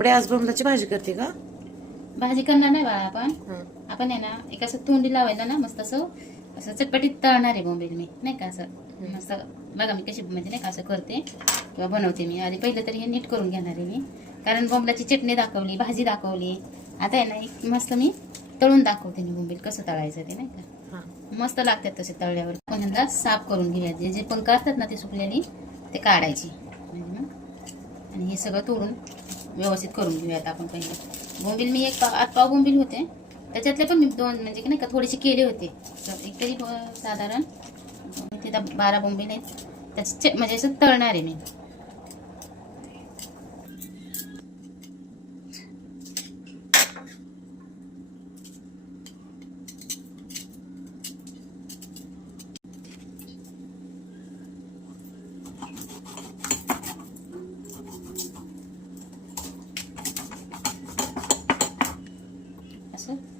पुढे आज बोंबलाची भाजी करते का? भाजी करणार नाही बाळा आपण आहे ना एक असं तोंडी लावायला ना मस्त असं असं चटपटीत तळणार आहे बोंबील मी नाही का असं मस्त बघा मी कशी म्हणजे नाही का असं करते किंवा बनवते मी आधी पहिलं तरी हे नीट करून घेणार आहे मी कारण बोंबलाची चटणी दाखवली भाजी दाखवली आता आहे ना एक मस्त मी तळून दाखवते मी बोंबील कसं तळायचं ते नाही का मस्त लागतात तसे तळल्यावर पण साफ करून घेऊया जे जे पंख असतात ना ते सुकलेली ते काढायची म्हणजे आणि हे सगळं तोडून व्यवस्थित करून घेऊयात आपण पहिले बोंबील मी एक 8 पाव बोंबील होते त्याच्यातले पण मी 2 म्हणजे की नाही का थोडेसे केले होते तर एक तरी साधारण तिथे 12 बोंबील आहेत त्याचे म्हणजे असं तळणार आहे मी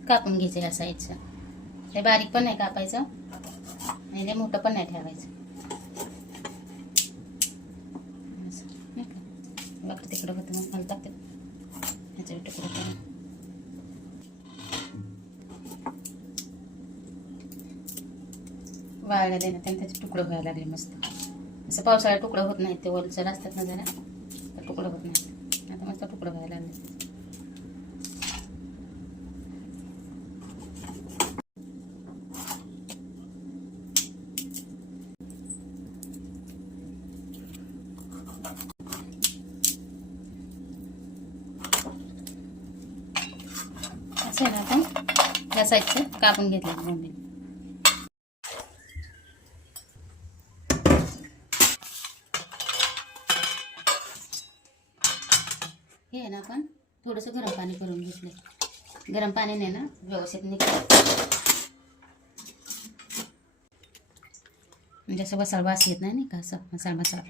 कापून घ्यायचं या साईडचं ते बारीक पण नाही कापायचं आणि ते मोठं पण नाही ठेवायचं बघ तिकडं होतं मग मला टाकते ह्याचं तुकडं करून वाळल्या देण्यात आणि त्याचे तुकडं व्हायला लागले मस्त असं पावसाळ्यात तुकडं होत नाहीत ते ओलसर असतात ना जरा तर तुकडं होत नाहीत आता मस्त तुकडं व्हायला लागले असं ना आपण या साईडचं कापून घेतलं बोंबील हे आहे ना आपण थोडंसं गरम पाणी करून घेतलं गरम पाण्याने ना व्यवस्थित म्हणजे असं मसाला वास येत नाही का असं मसाला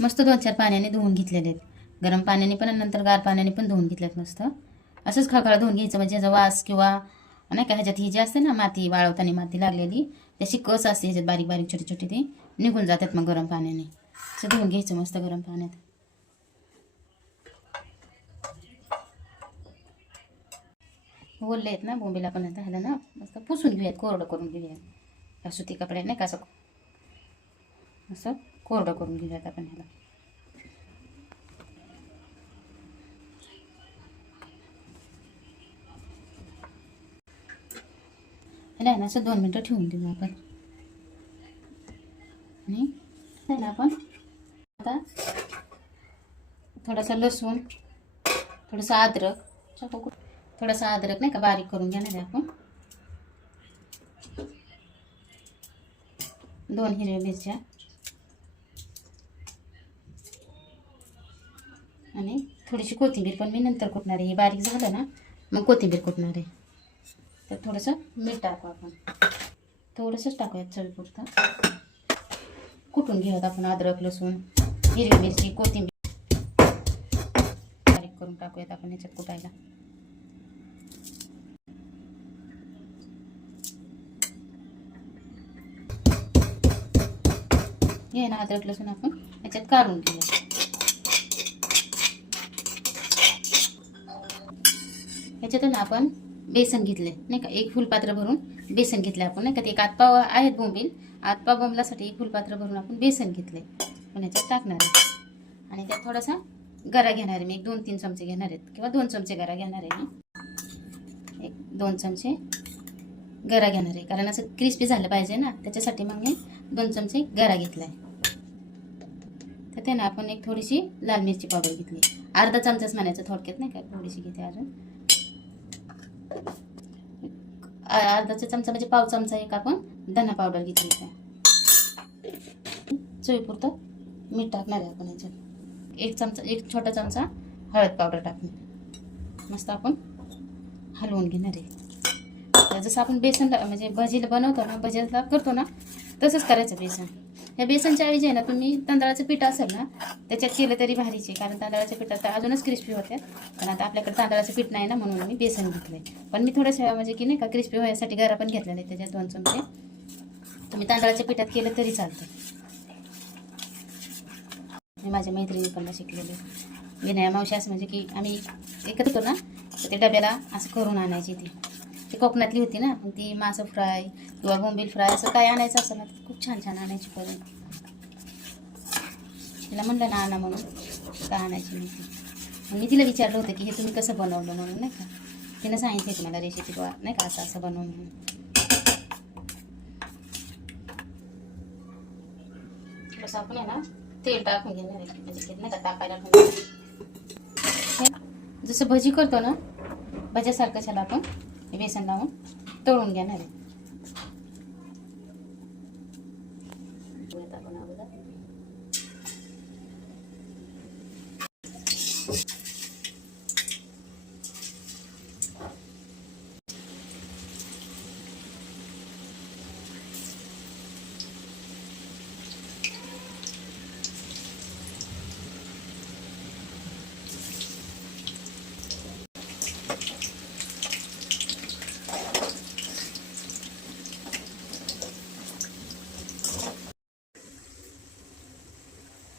मस्त 2-4 पाण्याने धुवून घेतलेले आहेत गरम पाण्याने पण आणि नंतर गार पाण्याने पण धुवून घेतलेत मस्त असंच खळखळ धुवून घ्यायचं म्हणजे ह्याचा वास किंवा नाही का ह्याच्यात ही जी असते ना माती वाळवताना माती लागलेली त्याची कस असते ह्याच्यात बारीक बारीक छोटे छोटे ते निघून जातात मग गरम पाण्याने असं धुवून घ्यायचं मस्त गरम पाण्यात ओले आहेत ना बोंबीला पण आता ह्याला ना मस्त पुसून घेऊयात कोरडं करून घेऊयात सुती कपडे नाही का असं कोरडं करून घेऊयात आपण ह्याला ह्याला ना असं 2 मिनटं ठेवून देऊ आपण आणि त्याला आपण आता थोडासा लसूण थोडंसं अद्रक थोडासा अद्रक नाही का बारीक करून घेणार आहे आपण 2 हिरव्या मिरच्या आणि थोडीशी कोथिंबीर पण मी नंतर कुटणार आहे हे बारीक झालं ना मग कोथिंबीर कुटणार आहे तर थोडंसं मीठ टाकू आपण थोडंसंच टाकूयात चवीपुरतं कुटून घेऊयात आपण अद्रक लसूण हिरवी मिरची कोथिंबीर बारीक करून टाकूयात आपण याच्यात कुटायला हे ना अद्रक लसूण आपण याच्यात काढून घेऊया ह्याच्यातून आपण बेसन घेतले नाही का 1 फुलपात्र भरून बेसन घेतले आपण नाही का ते 1 पाव आहेत बोंबील 8 पाव बोंबलासाठी 1 फुलपात्र भरून आपण बेसन घेतले पण ह्याच्यात टाकणार आहे आणि त्यात थोडासा गरा घेणार आहे मी 1-2-3 चमचे घेणार आहेत किंवा 2 चमचे गरा घेणार आहे मी 1-2 चमचे गरा घेणार आहे कारण असं क्रिस्पी झालं पाहिजे ना त्याच्यासाठी मग मी 2 चमचे गरा घेतला आहे तर त्यानं आपण एक थोडीशी लाल मिरची पावडर घेतली अर्धा चमचाच म्हणायचं थोडक्यात नाही का थोडीशी घेते अजून अर्धाचा चमचा म्हणजे पाव चमचा एक आपण धना पावडर घेतली आहे चवीपुरतं मीठ टाकणार आहे आपण याच्यात एक छोटा चमचा हळद पावडर टाकणार मस्त आपण हलवून घेणार आहे जसं आपण बेसन म्हणजे भजीला बनवतो ना भजीला करतो ना तसंच करायचं बेसन या बेसनच्या ऐवजी आहे ना तुम्ही तांदळाचं पीठ असेल ना त्याच्यात केलं तरी भारीचे कारण तांदळाच्या पिठात तर अजूनच क्रिस्पी होते पण आता आपल्याकडे तांदळाचं पीठ नाही ना म्हणून मी बेसन घेतलंय पण मी थोडंसं म्हणजे की नाही का क्रिस्पी होण्यासाठी गरा पण घेतलेला आहे त्याच्यात 2 चमचे तुम्ही तांदळाच्या पिठात केलं तरी चालतं मी माझ्या मैत्रिणीकडनं शिकलेले. विनया मावशी असं म्हणजे की आम्ही एकत्र होतो ना, तर ते डब्याला असं करून आणायची ती कोकणातली होती ना, ती मासं फ्राय किंवा बोंबील फ्राय असं काय आणायचं असं ना खूप छान छान आणायची. करून तिला म्हणलं ना आणा म्हणून, का आणायची मी ती. मी तिला विचारलं होतं की हे तुम्ही कसं बनवलं म्हणून, नाही का. तिनं सांगितलं की मला रेसिपी बघा, नाही का, असं असं बनव म्हणून. कसं आपण आहे ना तेल टाकून घेणार आहे, म्हणजे नाही का टाकायला जसं भजी करतो ना, भज्यासारखं झालं आपण हे बेसन लावून तळून घेणार आहे.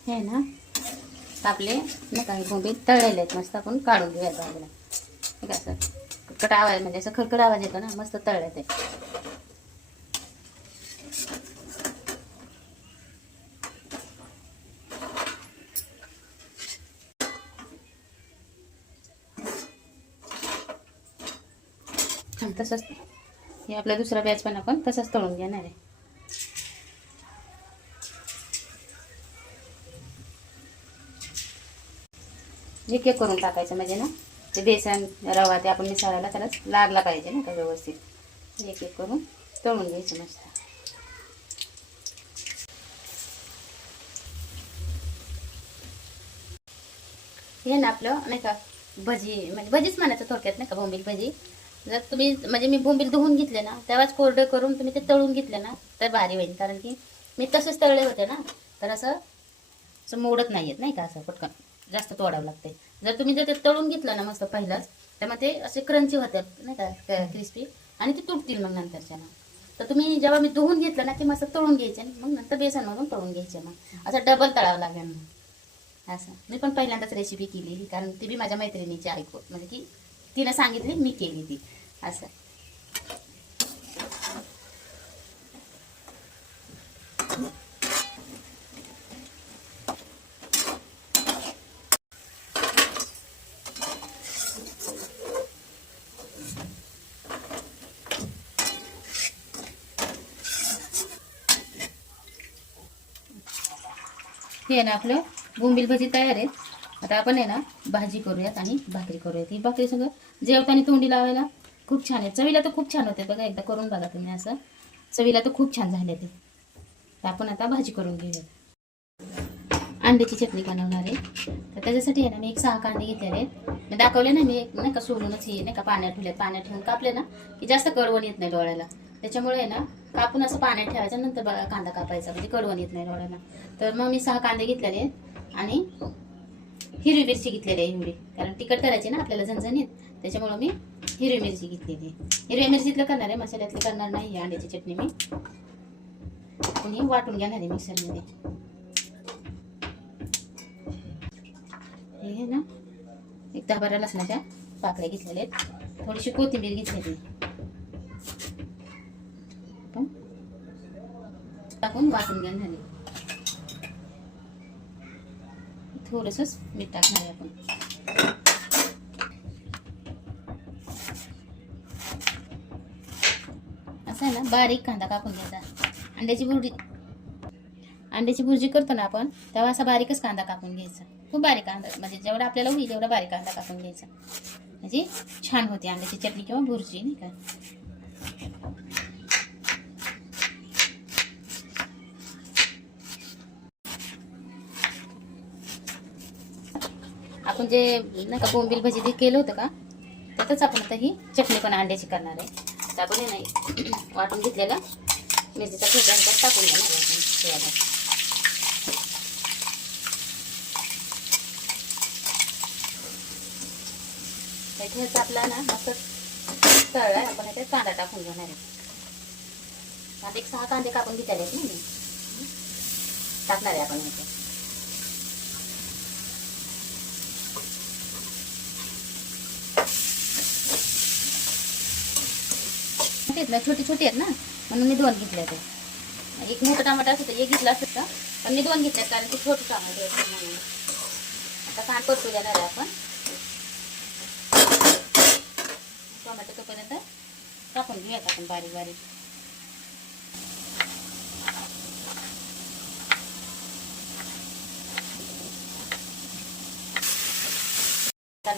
हे ना आपले नाही का बोंबील तळलेले आहेत, मस्त आपण काढून घेऊया बाजूला. ठीक आहे, असं कटकट आवाज म्हणजे असं खडखड आवाज येतो ना, मस्त तळले ते. तसंच हे आपला दुसरा बॅच पण आपण तसंच तळून घेणार आहे. एक एक करून टाकायचं म्हणजे ना ते बेसन रवा ते आपण मिसळायला त्याला लागला पाहिजे ना का व्यवस्थित. एक एक करून तळून घ्यायचं मस्त. हे ना आपलं नाही का भजी, म्हणजे भजीच म्हणायचं थोडक्यात, नाही का, बोंबील भजी. जर तुम्ही म्हणजे मी बोंबील धुवून घेतले ना, तेव्हाच कोरडे करून तुम्ही ते तळून घेतले ना तर भारी होईल. कारण की मी तसेच तळले होते ना, तर असं मोडत नाही येत, नाही का, असं पटकन जास्त तोडावं लागते. जर तुम्ही जर ते तळून घेतलं ना मस्त पहिलाच, तर मग ते असे क्रंची होतात, नाही का, क्रिस्पी, आणि ते तुटतील मग नंतरच्या ना. तर तुम्ही जेव्हा मी धुवून घेतलं ना ते मस्त तळून घ्यायचे, मग नंतर बेसन मधून तळून घ्यायचे. मग असं डबल तळावं लागेल मग. असं मी पण पहिल्यांदाच रेसिपी केलेली, कारण ती बी माझ्या मैत्रिणीची ऐकू, म्हणजे की तिनं सांगितली, मी केली ती असं. हे ना आपलं बोंबील भजी तयार आहे. आता आपण आहे ना भाजी करूयात आणि भाकरी करूयात. ही भाकरी सगळं जेवताना तोंडी लावायला खूप छान आहे. चवीला तर खूप छान होते बघा, एकदा करून बघा तुम्ही. असं चवीला तर खूप छान झाले ते. तर आपण आता भाजी करून घेऊयात. अंड्याची चटणी बनवणार आहे. तर त्याच्यासाठी आहे ना मी 6 कांदे घेतलेले आहेत. मी दाखवले ना, मी नाही का सोडूनच हे नाही का पाण्यात ठेवले. पाण्यात ठेवून कापले ना की जास्त कडवण येत नाही डोळ्याला. त्याच्यामुळे आहे ना कापून असं पाण्यात ठेवायचं, नंतर कांदा कापायचा, म्हणजे कडवण येत नाही डोळ्याला. तर मग मी 6 कांदे घेतलेले आहेत आणि हिरवी मिरची घेतलेली आहे एवढी, कारण तिखट करायची ना आपल्याला झणझणीत. त्याच्यामुळे मी हिरवी मिरची घेतलेली आहे. हिरव्या मिरचीतलं करणार आहे, मसाल्यातलं करणार नाही. अंड्याची चटणी मी कोणी वाटून घेणार आहे मिक्सरमध्ये. हे ना एक 10-12 लसणाच्या पाकळ्या घेतलेल्या आहेत. थोडीशी कोथिंबीर घेतलेली पण टाकून वाटून घेणार आहे. थोडंसंच मीठ टाकणार आहे आपण. असं आहे ना बारीक कांदा कापून घ्यायचा. अंड्याची भुर्जी करतो ना आपण, तेव्हा असा बारीकच कांदा कापून घ्यायचा. खूप बारीक कांदा, म्हणजे जेवढा आपल्याला होईल तेवढा बारीक कांदा कापून घ्यायचा, म्हणजे छान होते अंड्याची चटणी किंवा भुर्जी, नाही का. आपण जे नाही का बोंबील भजी जे केलं होतं का, त्यातच आपण आता ही चटणी पण अंड्याची करणार आहे. तर आपण हे नाही वाटून घेतलेला मिरचीचा ठेचा टाकून घेणार आहे. ठेचा आपला ना मस्त तळला, आपण याच्यात कांदा टाकून घेणार आहे. आता 6 कांदे कापून घेतले आहेत ना मी, टाकणार आहे आपण याच्यात. छोटी छोटी आहेत ना, म्हणून मी 2 घेतले ते. एक मोठा टमाटा असतं एक घेतला असतं का, पण मी 2 घेतले कारण ते छोटे टमाटे आहेत म्हणून. आता कांदा परतू देणार आहे आपण. टोमॅटो तोपर्यंत टाकून घेऊयात आपण बारीक बारीक.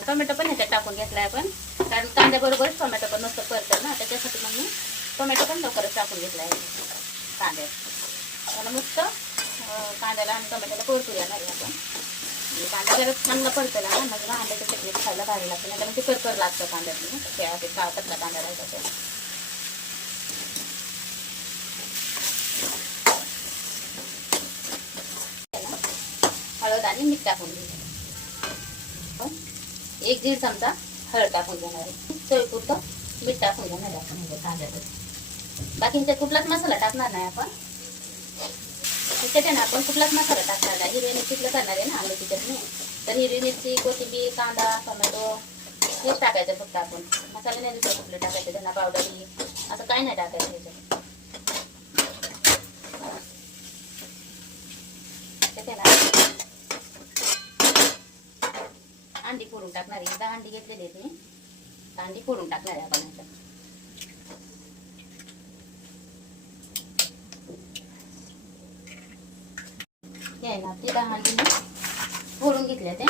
टोमॅटो पण ह्याच्यात टाकून घेतलाय आपण, कारण कांद्याबरोबरच टोमॅटो पण मस्त परतं ना, त्याच्यासाठी मग मी टोमॅटो पण लवकरच टाकून घेतलाय कांद्यात. त्याला मस्त कांद्याला आणि टोमॅटोला परतू देणार आहे आपण. कांदा जरा चांगला परतला ना, मग अंड्याच्या चटणीत खायला भारी लागतं, नाही तर ते करकर लागतं कांद्यातून. त्या कच्चा कांदा राहायचा. हळद आणि मीठ टाकून घेऊ. 1 दीड चमचा हळद टाकून घेणार आहे. चवीपुरतं मीठ टाकून घेणार आहे आपण ह्याच्या कांद्यातच. बाकी ह्याच्यात कुठलाच मसाला टाकणार नाही आपण. त्याच्यात ना आपण कुठलाच मसाला टाकणार नाही. हिरवी मिरचीतलं करणार आहे ना आंब्याची चटणी, तर हिरवी मिरची, कोथिंबीर, कांदा, टोमॅटो हेच टाकायचं फक्त आपण. मसाले नाही दुसरे कुठले टाकायचे, धना पावडर असं काही नाही टाकायचं ह्याच्यात. अंडी फोडून टाकणार आहे. 10 अंडी घेतलेली आहेत मी. अंडी फोडून टाकणार आहे आपण ह्याच्यात. हे आहे ना, ते 10 अंडी मी फोडून घेतल्या त्या.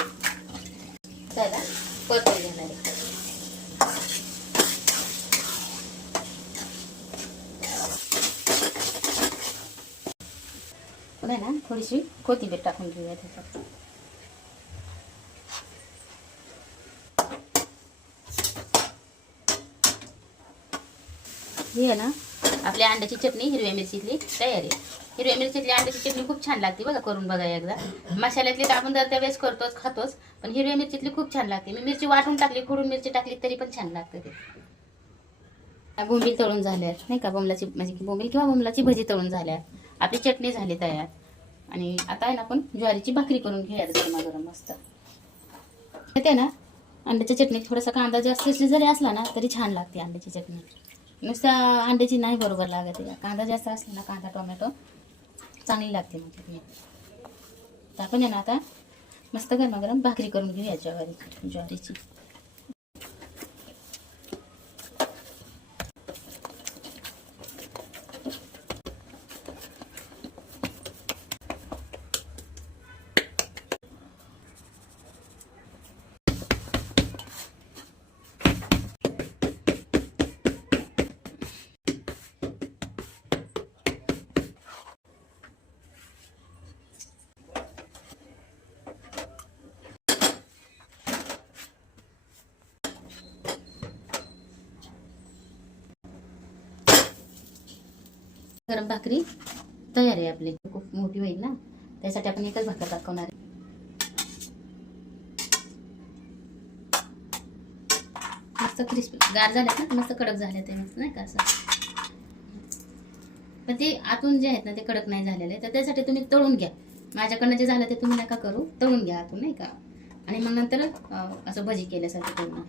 त्याला परतून घेणार आहे. पण आहे ना, थोडीशी कोथिंबीर टाकून घेऊया त्याच्यात. ही आहे ना आपली अंड्याची चटणी हिरव्या मिरचीतली तयार आहे. हिरव्या मिरचीतली अंड्याची चटणी खूप छान लागते बघा, करून बघा एकदा. मसाल्यातली तर आपण दर त्या वेळेस करतोच खातोच, पण हिरव्या मिरचीतली खूप छान लागते. मी मिरची वाटून टाकली, खोडून मिरची टाकली तरी पण छान लागते ते. बोंबील तळून झाल्या नाही का, बोंबलाची म्हणजे बोंबील किंवा बोंबलाची भजी तळून झाल्या. आपली चटणी झाली तयार. आणि आता आहे ना आपण ज्वारीची भाकरी करून घेऊया गरम मस्त. ते ना अंड्याच्या चटणीत थोडासा कांदा जास्त जरी असला ना तरी छान लागते अंड्याची चटणी. नुसत्या अंड्याची नाही बरोबर लागत. कांदा जास्त असला ना, कांदा टोमॅटो चांगली लागते मग चटणी. तर आपण आहे ना आता मस्त गरम भाकरी करून घेऊया ज्वारीची. गरम भाकरी तयार आहे आपली. खूप मोठी होईल ना, त्यासाठी आपण एकच भाकर टाकवणार आहे. मस्त क्रिस्पी गार झाल्यात ना, मस्त कडक झाले ते मस्त नाही का असं. पण ते आतून जे आहेत ना ते कडक नाही झालेले, तर त्यासाठी तुम्ही तळून घ्या. माझ्याकडनं जे झालं ते तुम्ही नका करू, तळून घ्या आतून नाही का. आणि मग नंतर असं भजी केल्यासारखं करू.